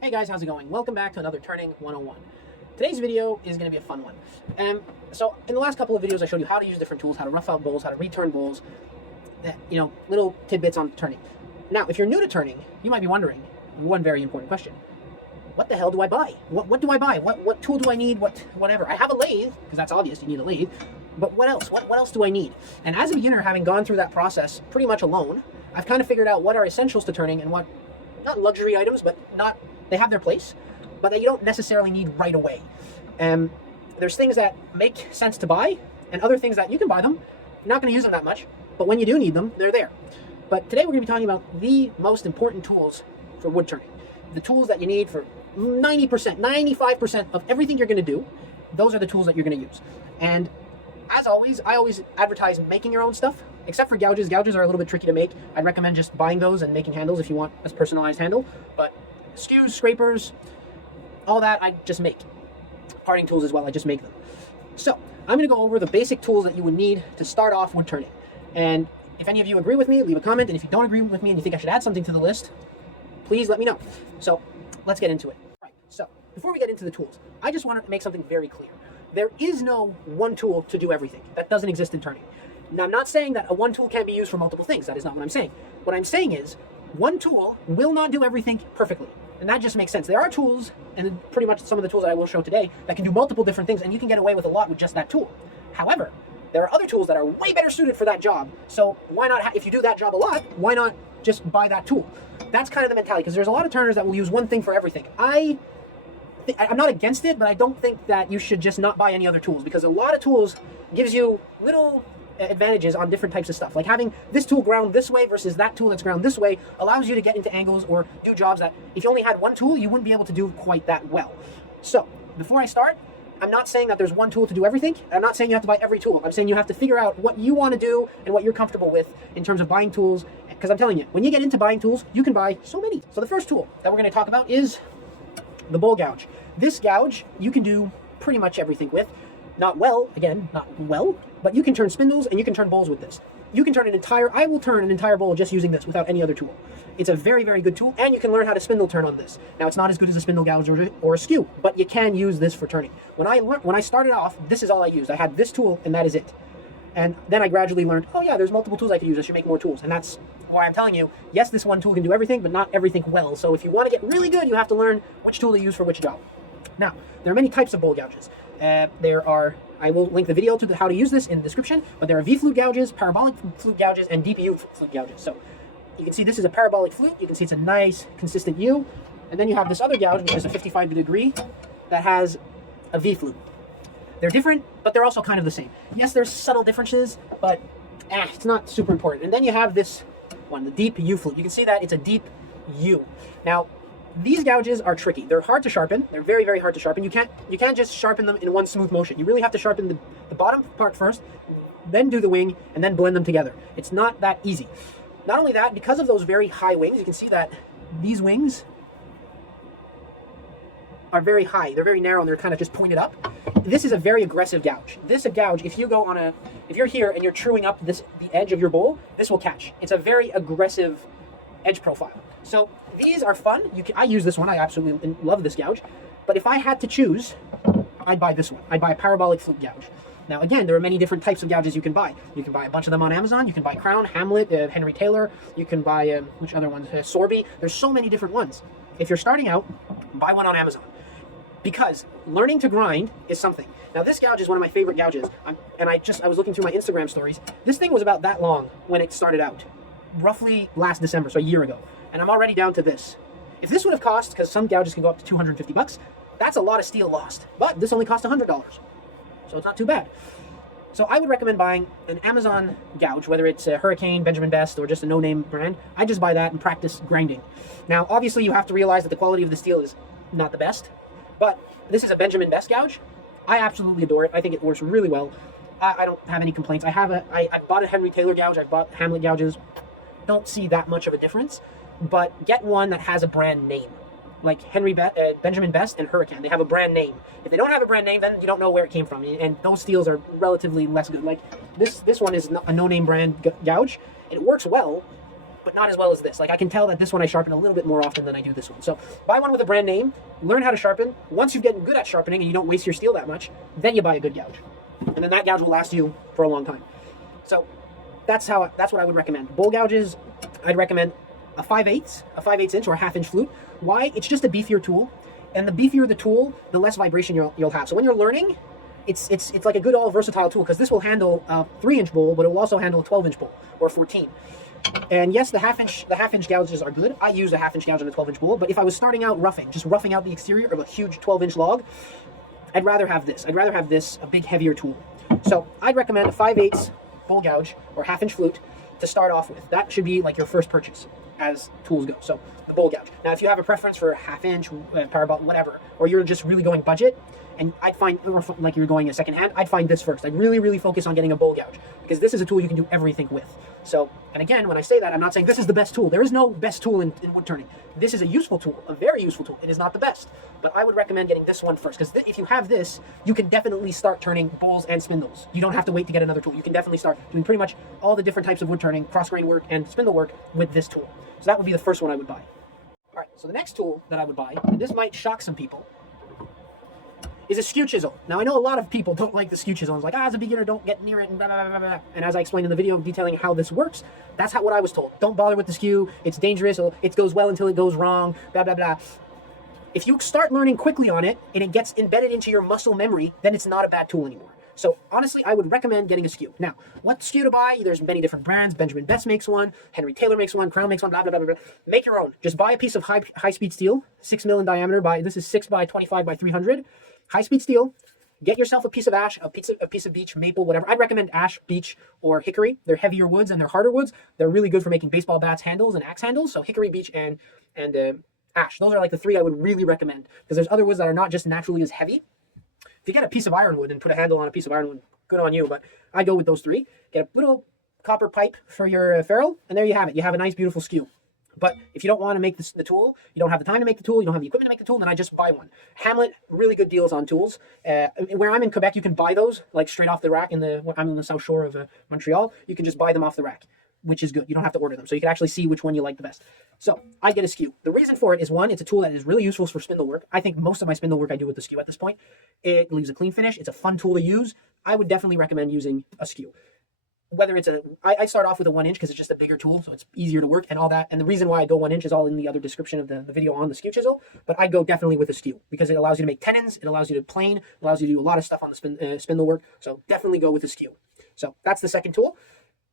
Hey guys, how's it going? Welcome back to another Turning 101. Today's video is going to be a fun one. So in the last couple of videos I showed you how to use different tools, how to rough out bowls, how to return bowls, little tidbits on turning. Now, if you're new to turning, you might be wondering one very important question. What the hell do I buy? What do I buy? What tool do I need? Whatever. I have a lathe, because that's obvious, you need a lathe. But what else? What else do I need? And as a beginner, having gone through that process pretty much alone, I've kind of figured out what are essentials to turning and what, not luxury items, but they have their place, but that you don't necessarily need right away. There's things that make sense to buy, and other things that you can buy them, you're not going to use them that much, but when you do need them, they're there. But today we're going to be talking about the most important tools for wood turning. The tools that you need for 90%, 95% of everything you're going to do, those are the tools that you're going to use. And as always, I always advertise making your own stuff, except for gouges. Gouges are a little bit tricky to make. I'd recommend just buying those and making handles if you want a personalized handle. But skews, scrapers, all that, I just make. Parting tools as well, I just make them. So, I'm going to go over the basic tools that you would need to start off wood turning. And if any of you agree with me, leave a comment. And if you don't agree with me and you think I should add something to the list, please let me know. So, let's get into it. All right, so, before we get into the tools, I just want to make something very clear. There is no one tool to do everything. That doesn't exist in turning. Now, I'm not saying that a one tool can't be used for multiple things. That is not what I'm saying. What I'm saying is, one tool will not do everything perfectly. And that just makes sense. There are tools, and pretty much some of the tools that I will show today, that can do multiple different things, and you can get away with a lot with just that tool. However, there are other tools that are way better suited for that job. So why not, if you do that job a lot, why not just buy that tool? That's kind of the mentality, because there's a lot of turners that will use one thing for everything. I'm not against it, but I don't think that you should just not buy any other tools, because a lot of tools gives you little advantages on different types of stuff. Like having this tool ground this way versus that tool that's ground this way allows you to get into angles or do jobs that if you only had one tool, you wouldn't be able to do quite that well. So before I start, I'm not saying that there's one tool to do everything. I'm not saying you have to buy every tool. I'm saying you have to figure out what you want to do and what you're comfortable with in terms of buying tools. Because I'm telling you, when you get into buying tools, you can buy so many. So the first tool that we're going to talk about is the bowl gouge. This gouge you can do pretty much everything with. Not well, but you can turn spindles and you can turn bowls with this. You can turn I will turn an entire bowl just using this without any other tool. It's a very, very good tool, and you can learn how to spindle turn on this. Now, it's not as good as a spindle gouge or a skew, but you can use this for turning. When I started off, this is all I used. I had this tool, and that is it. And then I gradually learned, oh yeah, there's multiple tools I can use. I should make more tools. And that's why I'm telling you, yes, this one tool can do everything, but not everything well. So if you want to get really good, you have to learn which tool to use for which job. Now, there are many types of bowl gouges. I will link the video to how to use this in the description, but there are V-flute gouges, parabolic flute gouges, and DPU flute gouges. So you can see this is a parabolic flute. You can see it's a nice, consistent U. And then you have this other gouge, which is a 55 degree, that has a V-flute. They're different, but they're also kind of the same. Yes, there's subtle differences, but it's not super important. And then you have this one, the deep U flute. You can see that it's a deep U. Now, these gouges are tricky. They're hard to sharpen. They're very, very hard to sharpen. You can't just sharpen them in one smooth motion. You really have to sharpen the bottom part first, then do the wing, and then blend them together. It's not that easy. Not only that, because of those very high wings, you can see that these wings are very high. They're very narrow and they're kind of just pointed up. This is a very aggressive gouge. This gouge, if you're here and you're truing up the edge of your bowl, this will catch. It's a very aggressive edge profile. So these are fun. I use this one. I absolutely love this gouge. But if I had to choose, I'd buy this one. I'd buy a parabolic flute gouge. Now, again, there are many different types of gouges you can buy. You can buy a bunch of them on Amazon. You can buy Crown, Hamlet, Henry Taylor. You can buy, which other ones? Sorby. There's so many different ones. If you're starting out, buy one on Amazon. Because learning to grind is something. Now, this gouge is one of my favorite gouges. I was looking through my Instagram stories. This thing was about that long when it started out. Roughly last December, so a year ago. And I'm already down to this. If this would have cost, because some gouges can go up to $250, that's a lot of steel lost. But this only cost $100. So it's not too bad. So I would recommend buying an Amazon gouge, whether it's a Hurricane, Benjamin Best, or just a no-name brand. I just buy that and practice grinding. Now, obviously, you have to realize that the quality of the steel is not the best. But this is a Benjamin Best gouge. I absolutely adore it. I think it works really well. I don't have any complaints. I bought a Henry Taylor gouge. I bought Hamlet gouges. Don't see that much of a difference, but get one that has a brand name, like Benjamin Best and Hurricane. They have a brand name. If they don't have a brand name, then you don't know where it came from, and those steels are relatively less good. Like this one is a no-name brand gouge. It works well, but not as well as this. Like I can tell that this one I sharpen a little bit more often than I do this one. So buy one with a brand name, learn how to sharpen. Once you've gotten good at sharpening and you don't waste your steel that much, then you buy a good gouge. And then that gouge will last you for a long time. So that's what I would recommend. Bowl gouges, I'd recommend a 5/8 inch or a 1/2 inch flute. Why? It's just a beefier tool. And the beefier the tool, the less vibration you'll have. So when you're learning, it's like a good all versatile tool, because this will handle a 3-inch bowl, but it will also handle a 12-inch bowl or 14. And yes, the half inch gouges are good. I use a 1/2 inch gouge on a 12-inch bowl, but if I was starting out just roughing out the exterior of a huge 12-inch log, I'd rather have this. I'd rather have this, a big heavier tool. So I'd recommend a 5/8 bowl gouge or 1/2 inch flute to start off with. That should be like your first purchase as tools go. So the bowl gouge. Now, if you have a preference for 1/2 inch, power belt, whatever, or you're just really going budget, and I'd find, like you're going a second hand, I'd find this first. I'd really focus on getting a bowl gouge, because this is a tool you can do everything with. So, and again, when I say that, I'm not saying this is the best tool. There is no best tool in wood turning. This is a useful tool, a very useful tool. It is not the best, but I would recommend getting this one first, because if you have this, you can definitely start turning bowls and spindles. You don't have to wait to get another tool. You can definitely start doing pretty much all the different types of wood turning, cross grain work, and spindle work with this tool. So that would be the first one I would buy. All right, so the next tool that I would buy, and this might shock some people, is a skew chisel. Now, I know a lot of people don't like the skew chisel. It's like, as a beginner, don't get near it, and blah, blah, blah, blah. And as I explained in the video detailing how this works, that's what I was told. Don't bother with the skew. It's dangerous. It goes well until it goes wrong, blah, blah, blah. If you start learning quickly on it, and it gets embedded into your muscle memory, then it's not a bad tool anymore. So honestly, I would recommend getting a skew. Now, what skew to buy? There's many different brands. Benjamin Best makes one. Henry Taylor makes one. Crown makes one. Blah, blah, blah, blah. Make your own. Just buy a piece of high-speed steel, 6 mil in diameter. This is 6 by 25 by 300. High-speed steel. Get yourself a piece of ash, a piece of beech, maple, whatever. I'd recommend ash, beech, or hickory. They're heavier woods and they're harder woods. They're really good for making baseball bats handles and axe handles. So hickory, beech, and ash. Those are like the three I would really recommend, because there's other woods that are not just naturally as heavy. If you get a piece of ironwood and put a handle on a piece of ironwood, good on you. But I go with those three. Get a little copper pipe for your ferrule, and there you have it. You have a nice, beautiful skew. But if you don't want to make the tool, you don't have the time to make the tool, you don't have the equipment to make the tool, then I just buy one. Hamlet, really good deals on tools. Where I'm in Quebec, you can buy those like straight off the rack. I'm in the south shore of Montreal. You can just buy them off the rack, which is good. You don't have to order them, so you can actually see which one you like the best. So I get a skew. The reason for it is, one, it's a tool that is really useful for spindle work. I think most of my spindle work I do with the skew at this point. It leaves a clean finish. It's a fun tool to use. I would definitely recommend using a skew. Whether it's I start off with a 1 inch because it's just a bigger tool, so it's easier to work and all that. And the reason why I go 1 inch is all in the other description of the video on the skew chisel. But I go definitely with a skew, because it allows you to make tenons, it allows you to plane, it allows you to do a lot of stuff on the spindle work. So definitely go with a skew. So that's the second tool.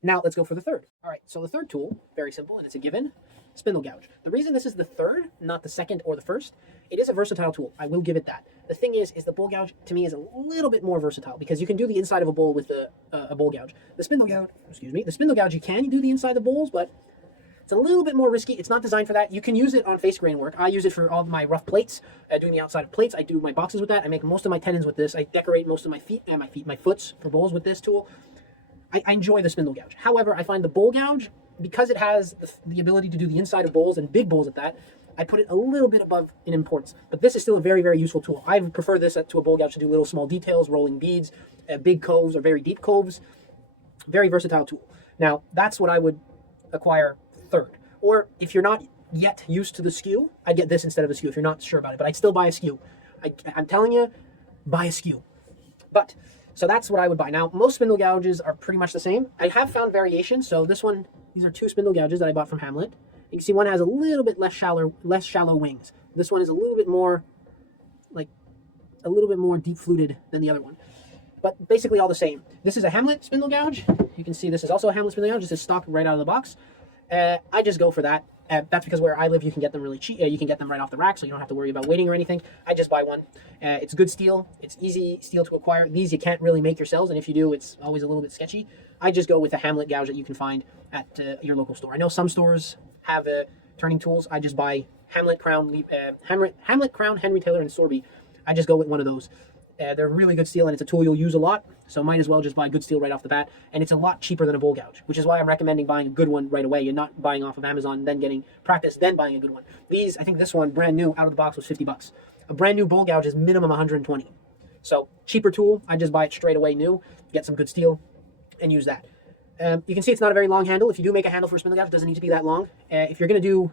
Now let's go for the third. All right, so the third tool, very simple, and it's a given, spindle gouge. The reason this is the third, not the second or the first, it is a versatile tool. I will give it that. The thing is the bowl gouge, to me, is a little bit more versatile, because you can do the inside of a bowl with a bowl gouge. The spindle gouge, you can do the inside of bowls, but it's a little bit more risky. It's not designed for that. You can use it on face grain work. I use it for all of my rough plates, doing the outside of plates. I do my boxes with that. I make most of my tenons with this. I decorate most of my foots for bowls with this tool. I enjoy the spindle gouge. However, I find the bowl gouge, because it has the ability to do the inside of bowls, and big bowls at that, I put it a little bit above in importance. But this is still a very, very useful tool. I prefer this to a bowl gouge to do little small details, rolling beads, big coves or very deep coves. Very versatile tool. Now, that's what I would acquire third. Or if you're not yet used to the skew, I'd get this instead of a skew if you're not sure about it. But I'd still buy a skew. I'm telling you, buy a skew. So that's what I would buy. Now, most spindle gouges are pretty much the same. I have found variations. So these are two spindle gouges that I bought from Hamlet. You can see one has a little bit less shallow wings. This one is a little bit more deep fluted than the other one. But basically all the same. This is a Hamlet spindle gouge. You can see this is also a Hamlet spindle gouge. This is stock right out of the box. I just go for that. That's because where I live, you can get them really cheap. You can get them right off the rack, so you don't have to worry about waiting or anything. I just buy one. It's good steel. It's easy steel to acquire. These you can't really make yourselves, and if you do, it's always a little bit sketchy. I just go with a Hamlet gouge that you can find at your local store. I know some stores have turning tools. I just buy Hamlet, Crown, Henry Taylor, and Sorby. I just go with one of those. They're really good steel, and it's a tool you'll use a lot, so might as well just buy good steel right off the bat. And it's a lot cheaper than a bowl gouge, which is why I'm recommending buying a good one right away. You're not buying off of Amazon, then getting practice, then buying a good one. I think this one, brand new, out of the box, was $50. A brand new bowl gouge is minimum $120. So cheaper tool, I just buy it straight away new, get some good steel, and use that. You can see it's not a very long handle. If you do make a handle for a spindle gouge, it doesn't need to be that long. If you're going to do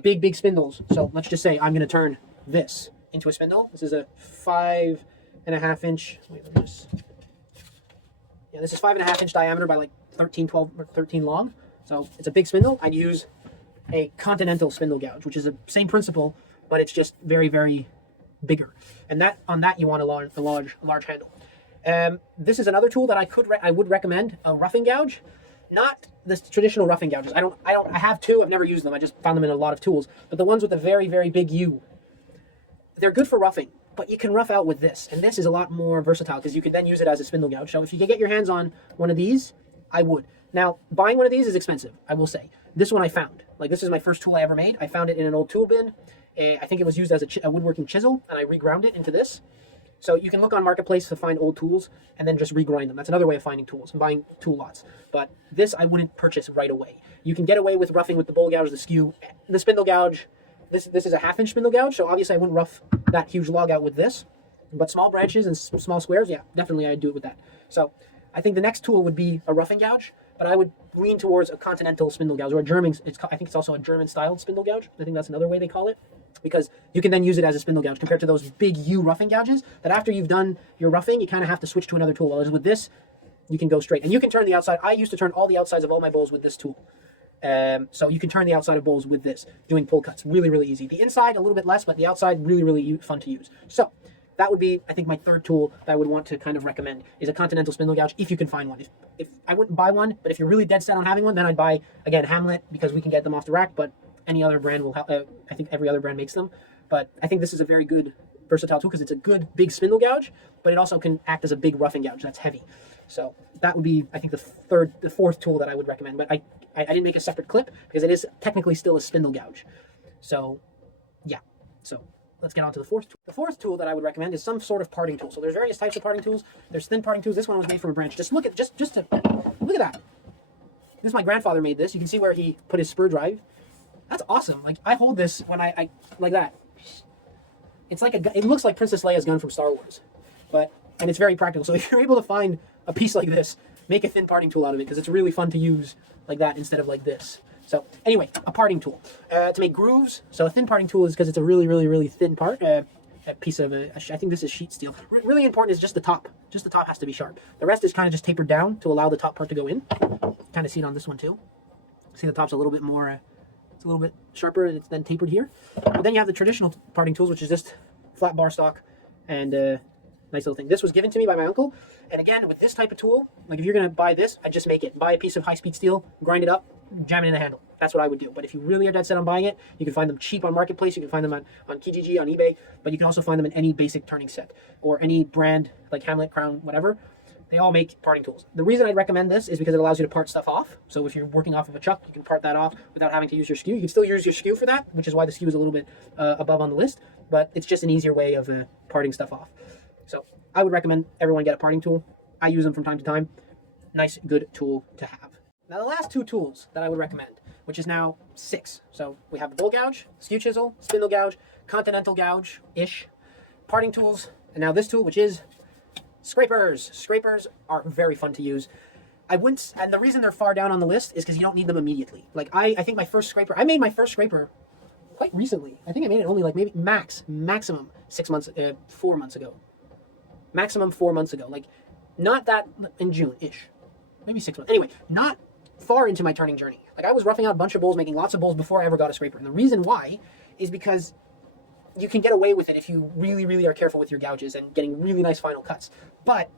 big spindles, so let's just say I'm going to turn this into a spindle. This is a 5.5 inch. Wait, let me just. Yeah, this is 5.5 inch diameter by like 13, 12, or 13 long. So it's a big spindle. I'd use a continental spindle gouge, which is the same principle, but it's just very, very bigger. And that on that you want a large handle. This is another tool that I would recommend, a roughing gouge, not the traditional roughing gouges. I have two. I've never used them. I just found them in a lot of tools. But the ones with the very, very big U, they're good for roughing. But you can rough out with this, and this is a lot more versatile because you can then use it as a spindle gouge. So if you can get your hands on one of these, I would. Now, buying one of these is expensive, I will say. This one I found. Like, this is my first tool I ever made. I found it in an old tool bin. I think it was used as a woodworking chisel, and I reground it into this. So you can look on Marketplace to find old tools and then just regrind them. That's another way of finding tools and buying tool lots. But this I wouldn't purchase right away. You can get away with roughing with the bowl gouge, the skew, the spindle gouge. This is a 1/2 inch spindle gouge, so obviously I wouldn't rough that huge log out with this. But small branches and small squares, yeah, definitely I'd do it with that. So I think the next tool would be a roughing gouge, but I would lean towards a continental spindle gouge or a German. I think it's also a German-styled spindle gouge. I think that's another way they call it, because you can then use it as a spindle gouge compared to those big U roughing gouges that after you've done your roughing, you kind of have to switch to another tool. Whereas with this, you can go straight. And you can turn the outside. I used to turn all the outsides of all my bowls with this tool. So you can turn the outside of bowls with this, doing pull cuts. Really, really easy. The inside, a little bit less, but the outside, really, really fun to use. So that would be, I think, my third tool that I would want to kind of recommend is a continental spindle gouge, if you can find one. If I wouldn't buy one, but if you're really dead set on having one, then I'd buy, again, Hamlet, because we can get them off the rack, but any other brand will have, I think every other brand makes them. But I think this is a very good versatile tool because it's a good big spindle gouge, but it also can act as a big roughing gouge that's heavy. So that would be, I think, the fourth tool that I would recommend. But I didn't make a separate clip because it is technically still a spindle gouge. So yeah, so let's get on to the fourth tool. The fourth tool that I would recommend is some sort of parting tool. So there's various types of parting tools. There's thin parting tools. This one was made from a branch. Just look at look at that. This, my grandfather made this. You can see where he put his spur drive. That's awesome. Like, I hold this when I like that. It's like it looks like Princess Leia's gun from Star Wars, and it's very practical. So if you're able to find a piece like this, make a thin parting tool out of it because it's really fun to use like that instead of like this. So anyway, a parting tool to make grooves. So a thin parting tool is because it's a really, really, really thin part. A piece of I think this is sheet steel. Really important is just the top. Just the top has to be sharp. The rest is kind of just tapered down to allow the top part to go in. Kind of see it on this one too. See the top's a little bit more. It's a little bit sharper and it's then tapered here. But then you have the traditional parting tools, which is just flat bar stock and nice little thing. This was given to me by my uncle. And again, with this type of tool, like if you're going to buy this, I just make it. Buy a piece of high-speed steel, grind it up, jam it in the handle. That's what I would do. But if you really are dead set on buying it, you can find them cheap on Marketplace. You can find them on Kijiji, on eBay. But you can also find them in any basic turning set or any brand like Hamlet, Crown, whatever. They all make parting tools. The reason I'd recommend this is because it allows you to part stuff off. So if you're working off of a chuck, you can part that off without having to use your skew. You can still use your skew for that, which is why the skew is a little bit above on the list. But it's just an easier way of parting stuff off. So I would recommend everyone get a parting tool. I use them from time to time. Nice, good tool to have. Now the last two tools that I would recommend, which is now 6. So we have the bowl gouge, skew chisel, spindle gouge, continental gouge-ish, parting tools, and now this tool, which is scrapers. Scrapers are very fun to use. And the reason they're far down on the list is because you don't need them immediately. Like I think my first scraper, I made my first scraper quite recently. I think I made it only like maybe maximum 4 months ago. Maximum 4 months ago. Like not that in June-ish. Maybe 6 months. Anyway, not far into my turning journey. Like I was roughing out a bunch of bowls, making lots of bowls before I ever got a scraper. And the reason why is because you can get away with it if you really, really are careful with your gouges and getting really nice final cuts. But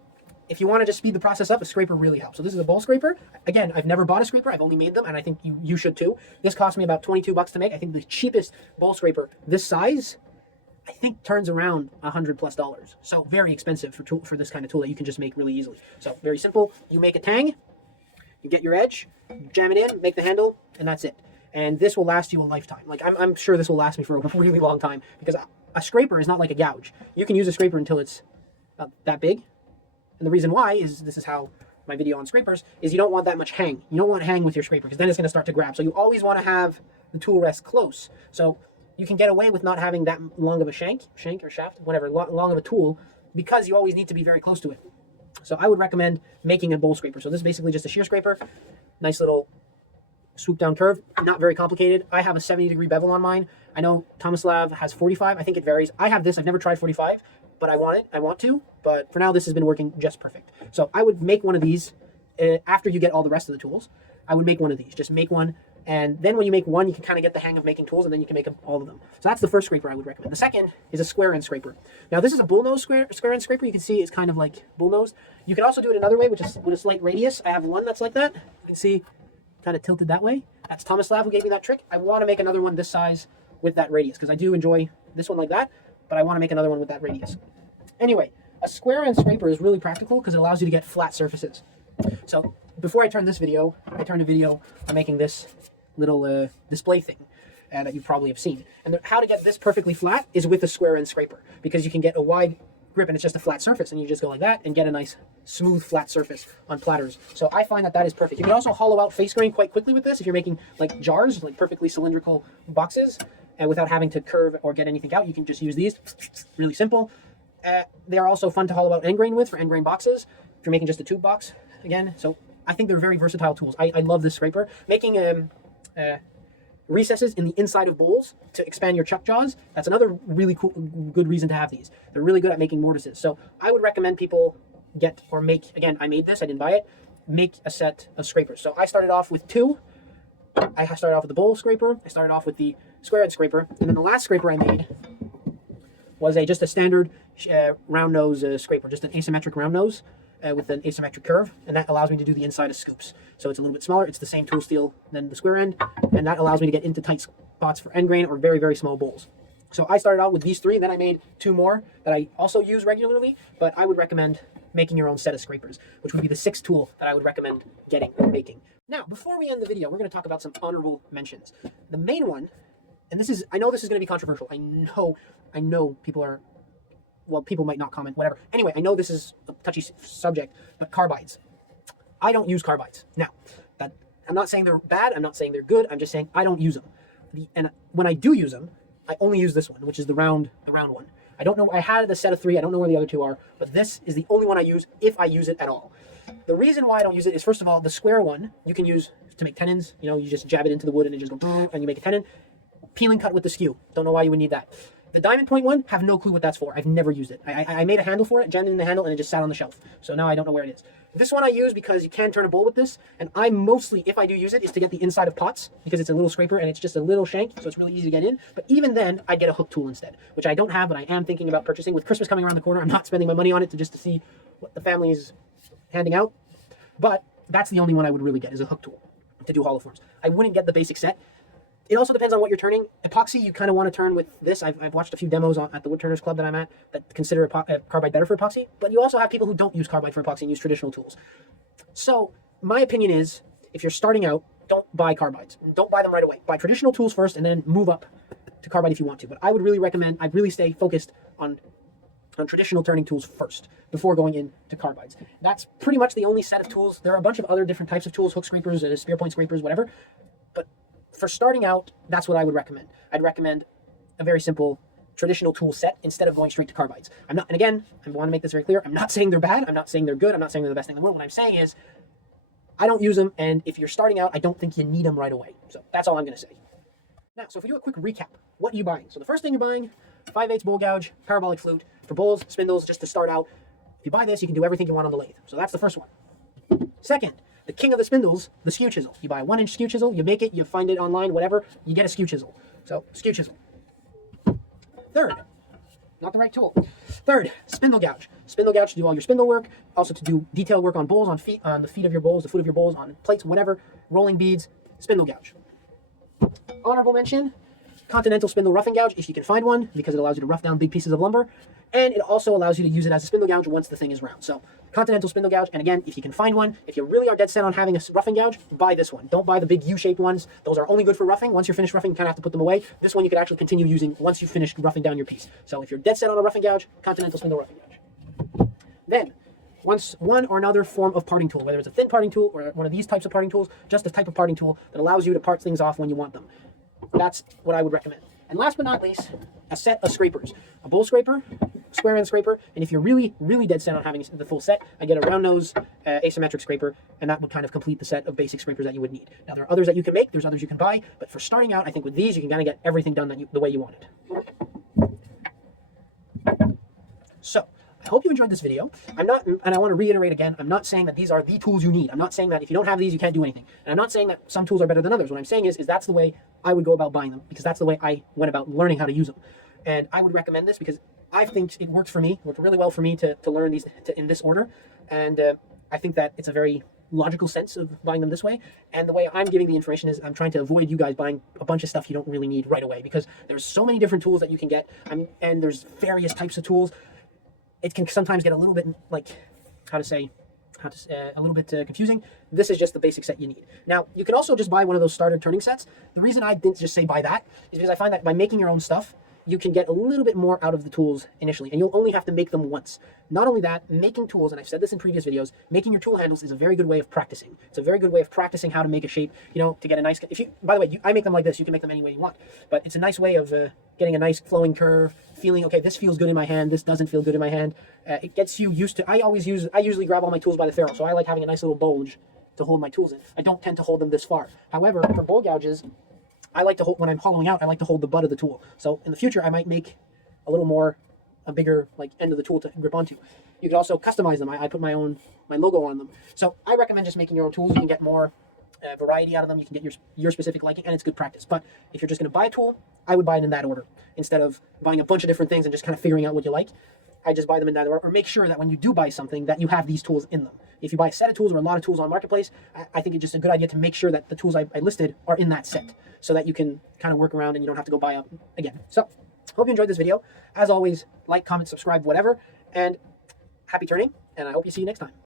if you want to just speed the process up, a scraper really helps. So this is a bowl scraper. Again, I've never bought a scraper. I've only made them, and I think you should too. This cost me about $22 to make. I think the cheapest bowl scraper this size, I think, turns around $100+. So very expensive for this kind of tool that you can just make really easily. So very simple. You make a tang, you get your edge, jam it in, make the handle, and that's it. And this will last you a lifetime. Like I'm sure this will last me for a really long time because a scraper is not like a gouge. You can use a scraper until it's that big. And the reason why is, this is how my video on scrapers, is you don't want that much hang. You don't want hang with your scraper because then it's going to start to grab. So you always want to have the tool rest close. So you can get away with not having that long of a shank or shaft, whatever, long of a tool, because you always need to be very close to it. So I would recommend making a bowl scraper. So this is basically just a shear scraper, nice little swoop down curve, not very complicated. I have a 70-degree bevel on mine. I know Tomislav has 45. I think it varies. I have this. I've never tried 45, but I want to. But for now, this has been working just perfect. So I would make one of these after you get all the rest of the tools. I would make one of these. Just make one. And then when you make one, you can kind of get the hang of making tools, and then you can make all of them. So that's the first scraper I would recommend. The second is a square end scraper. Now this is a bullnose square end scraper. You can see it's kind of like bullnose. You can also do it another way, which is with a slight radius. I have one that's like that. You can see kind of tilted that way. That's Tomislav who gave me that trick. I want to make another one this size with that radius because I do enjoy this one like that, but I want to make another one with that radius. Anyway, a square end scraper is really practical because it allows you to get flat surfaces. So before I turned this video, I turned a video on making this little display thing that you probably have seen. And how to get this perfectly flat is with a square end scraper, because you can get a wide grip and it's just a flat surface, and you just go like that and get a nice smooth flat surface on platters. So I find that is perfect. You can also hollow out face grain quite quickly with this if you're making like jars, like perfectly cylindrical boxes, and without having to curve or get anything out, you can just use these. Really simple. They are also fun to hollow out end grain with for end grain boxes if you're making just a tube box again. So I think they're very versatile tools. I love this scraper. Making recesses in the inside of bowls to expand your chuck jaws, that's another really cool, good reason to have these. They're really good at making mortises. So I would recommend people get or make, again, I made this, I didn't buy it, make a set of scrapers. So I started off with two. I started off with the bowl scraper, I started off with the square head scraper, and then the last scraper I made was just a standard round nose scraper, just an asymmetric round nose with an asymmetric curve, and that allows me to do the inside of scoops. So it's a little bit smaller, it's the same tool steel than the square end, and that allows me to get into tight spots for end grain or very, very small bowls. So I started out with these three, then I made two more that I also use regularly, but I would recommend making your own set of scrapers, which would be the sixth tool that I would recommend getting or making. Now, before we end the video, we're going to talk about some honorable mentions. The main one, and I know this is going to be controversial. I know people might not comment, whatever. Anyway, I know this is a touchy subject, but carbides. I don't use carbides. Now, I'm not saying they're bad, I'm not saying they're good, I'm just saying I don't use them. And when I do use them, I only use this one, which is the round one. I don't know, I had a set of three, I don't know where the other two are, but this is the only one I use if I use it at all. The reason why I don't use it is, first of all, the square one you can use to make tenons. You know, you just jab it into the wood and it just goes, and you make a tenon. Peeling cut with the skew. Don't know why you would need that. The diamond point one, have no clue what that's for. I've never used it. I made a handle for it, jammed it in the handle, and it just sat on the shelf. So now I don't know where it is. This one I use because you can turn a bowl with this, and I mostly, if I do use it, is to get the inside of pots, because it's a little scraper and it's just a little shank, so it's really easy to get in. But even then, I get a hook tool instead, which I don't have, but I am thinking about purchasing. With Christmas coming around the corner, I'm not spending my money on it just to see what the family is handing out. But that's the only one I would really get, is a hook tool to do hollow forms. I wouldn't get the basic set. It also depends on what you're turning. Epoxy, you kind of want to turn with this. I've watched a few demos at the Woodturners Club that I'm at that consider carbide better for epoxy. But you also have people who don't use carbide for epoxy and use traditional tools. So my opinion is, if you're starting out, don't buy carbides. Don't buy them right away. Buy traditional tools first and then move up to carbide if you want to. But I would really recommend, I'd really stay focused on traditional turning tools first before going into carbides. That's pretty much the only set of tools. There are a bunch of other different types of tools, hook scrapers, spear point scrapers, whatever. But for starting out, that's what I would recommend. I'd recommend a very simple traditional tool set instead of going straight to carbides. I'm not, and again, I want to make this very clear, I'm not saying they're bad, I'm not saying they're good, I'm not saying they're the best thing in the world. What I'm saying is, I don't use them, and if you're starting out, I don't think you need them right away. So that's all I'm going to say. Now, so if we do a quick recap, what are you buying? So the first thing you're buying, 5/8 bowl gouge, parabolic flute, for bowls, spindles, just to start out. If you buy this, you can do everything you want on the lathe. So that's the first one. Second, the king of the spindles, the skew chisel. You buy a 1-inch skew chisel, you make it, you find it online, whatever, you get a skew chisel. So, skew chisel. Third, not the right tool. Third, spindle gouge. Spindle gouge to do all your spindle work, also to do detail work on bowls, on the feet of your bowls, the foot of your bowls, on plates, whatever, rolling beads, spindle gouge. Honorable mention, continental spindle roughing gouge, if you can find one, because it allows you to rough down big pieces of lumber, and it also allows you to use it as a spindle gouge once the thing is round. So, continental spindle gouge, and again, if you can find one, if you really are dead set on having a roughing gouge, buy this one. Don't buy the big U-shaped ones. Those are only good for roughing. Once you're finished roughing, you kind of have to put them away. This one you could actually continue using once you've finished roughing down your piece. So if you're dead set on a roughing gouge, continental spindle roughing gouge. Then, once one or another form of parting tool, whether it's a thin parting tool or one of these types of parting tools, just a type of parting tool that allows you to part things off when you want them. That's what I would recommend. And last but not least, a set of scrapers. A bowl scraper, square end scraper, and if you're really, really dead set on having the full set, I get a round nose asymmetric scraper, and that would kind of complete the set of basic scrapers that you would need. Now, there are others that you can make, there's others you can buy, but for starting out, I think with these, you can kind of get everything done the way you want it. So, I hope you enjoyed this video. I'm not, and I want to reiterate again, I'm not saying that these are the tools you need. I'm not saying that if you don't have these, you can't do anything. And I'm not saying that some tools are better than others. What I'm saying is that's the way I would go about buying them, because that's the way I went about learning how to use them. And I would recommend this because I think it worked for me, worked really well for me to learn these in this order. And I think that it's a very logical sense of buying them this way. And the way I'm giving the information is I'm trying to avoid you guys buying a bunch of stuff you don't really need right away, because there's so many different tools that you can get, and there's various types of tools. It can sometimes get a little bit like, a little bit confusing. This is just the basic set you need. Now, you can also just buy one of those starter turning sets. The reason I didn't just say buy that is because I find that by making your own stuff, you can get a little bit more out of the tools initially, and you'll only have to make them once. Not only that, making tools, and I've said this in previous videos, making your tool handles is a very good way of practicing. It's a very good way of practicing how to make a shape, to get a nice, by the way, I make them like this, you can make them any way you want, but it's a nice way of getting a nice flowing curve, feeling, okay, this feels good in my hand, this doesn't feel good in my hand. It gets you used to, I usually grab all my tools by the ferrule, so I like having a nice little bulge to hold my tools in. I don't tend to hold them this far. However, for bowl gouges, I like to hold, when I'm hollowing out, I like to hold the butt of the tool. So in the future, I might make a bigger end of the tool to grip onto. You can also customize them. I put my logo on them. So I recommend just making your own tools. You can get more variety out of them. You can get your specific liking, and it's good practice. But if you're just going to buy a tool, I would buy it in that order instead of buying a bunch of different things and just kind of figuring out what you like. I just buy them in that order, or make sure that when you do buy something that you have these tools in them. If you buy a set of tools or a lot of tools on Marketplace, I think it's just a good idea to make sure that the tools I listed are in that set, so that you can kind of work around and you don't have to go buy up again. So, hope you enjoyed this video. As always, like, comment, subscribe, whatever, and happy turning, and I hope you see you next time.